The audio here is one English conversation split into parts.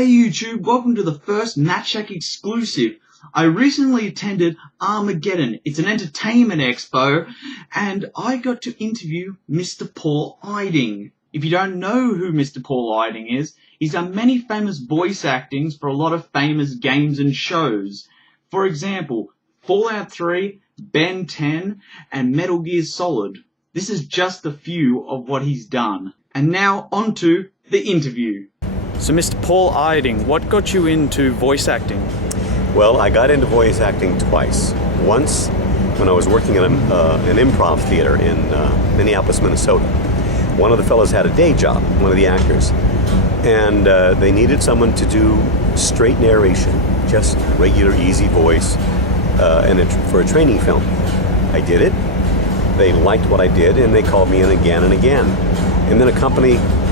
Hey YouTube, welcome to the first NatShack exclusive. I recently attended Armageddon. It's an entertainment expo, and I got to interview Mr. Paul Eiding. If you don't know who Mr. Paul Eiding is, he's done many famous voice actings for a lot of famous games and shows. For example, Fallout 3, Ben 10, and Metal Gear Solid. This is just a few of what he's done. And now on to the interview. So Mr. Paul Eiding, what got you into voice acting? Well, I got into voice acting twice. Once when I was working at an improv theater in Minneapolis, Minnesota. One of the fellows had a day job, one of the actors, and they needed someone to do straight narration, just regular, easy voice, for a training film. I did it. They liked what I did, and they called me in again and again. And then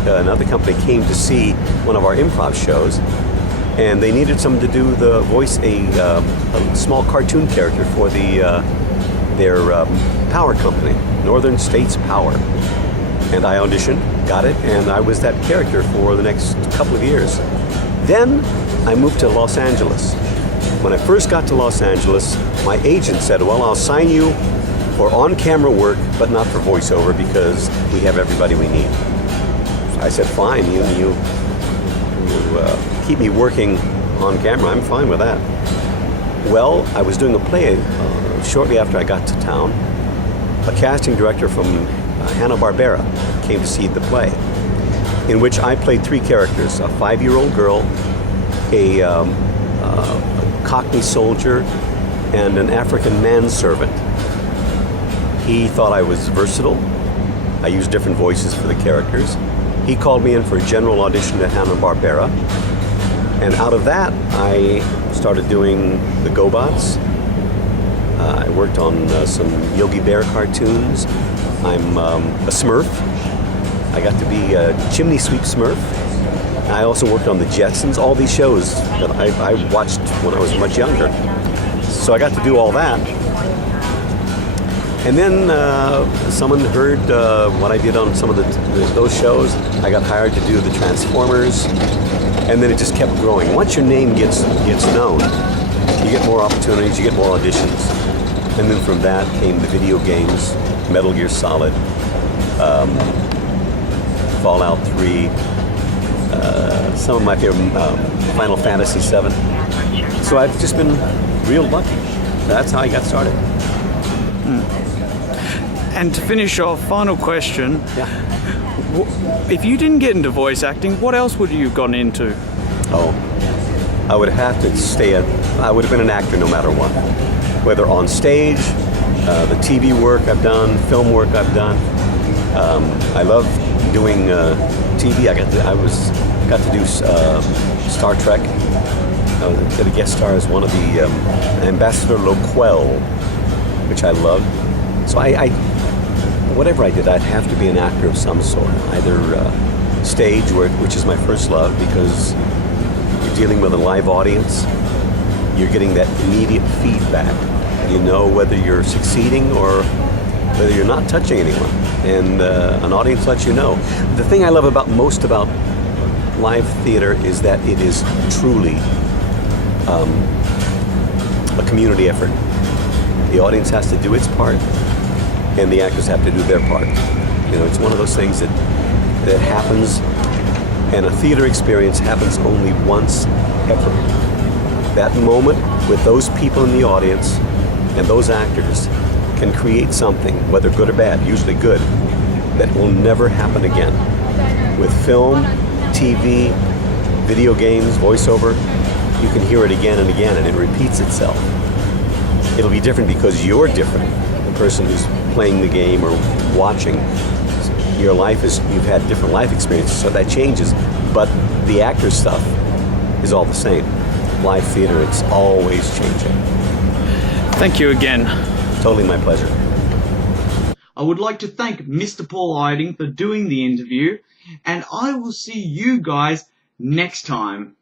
another company came to see one of our improv shows, and they needed someone to do the voice a small cartoon character for their power company, Northern States Power. And I auditioned, got it, and I was that character for the next couple of years. Then I moved to Los Angeles. When I first got to Los Angeles, my agent said, well, I'll sign you for on-camera work, but not for voiceover because we have everybody we need. I said, fine, you keep me working on camera, I'm fine with that. Well, I was doing a play shortly after I got to town. A casting director from Hanna-Barbera came to see the play, in which I played three characters, a 5-year-old girl, a Cockney soldier, and an African manservant. He thought I was versatile. I used different voices for the characters. He called me in for a general audition at Hanna-Barbera, and out of that I started doing the GoBots. I worked on some Yogi Bear cartoons. I'm a Smurf. I got to be a chimney sweep Smurf. I also worked on the Jetsons, all these shows that I watched when I was much younger. So I got to do all that. And then someone heard what I did on some of those shows. I got hired to do the Transformers, and then it just kept growing. Once your name gets known, you get more opportunities, you get more auditions. And then from that came the video games, Metal Gear Solid, Fallout 3, some of my favorite, Final Fantasy 7. So I've just been real lucky. That's how I got started. And to finish off, final question. Yeah. If you didn't get into voice acting, what else would you have gone into? Oh, I would have to I would have been an actor no matter what. Whether on stage, the TV work I've done, film work I've done. I love doing TV. I got to do Star Trek. I did a guest star as one of the Ambassador Loquel, which I loved. So whatever I did, I'd have to be an actor of some sort, either stage, which is my first love, because you're dealing with a live audience. You're getting that immediate feedback. You know whether you're succeeding or whether you're not touching anyone, and an audience lets you know. The thing I love most about live theater is that it is truly a community effort. The audience has to do its part, and the actors have to do their part. You know, it's one of those things that happens, and a theater experience happens only once ever. That moment with those people in the audience and those actors can create something, whether good or bad, usually good, that will never happen again. With film, TV, video games, voiceover, you can hear it again and again, and it repeats itself. It'll be different because you're different. The person who's playing the game or watching, you've had different life experiences, so that changes. But the actor stuff is all the same. Live theater, it's always changing. Thank you again. Totally my pleasure. I would like to thank Mr. Paul Eiding for doing the interview, and I will see you guys next time.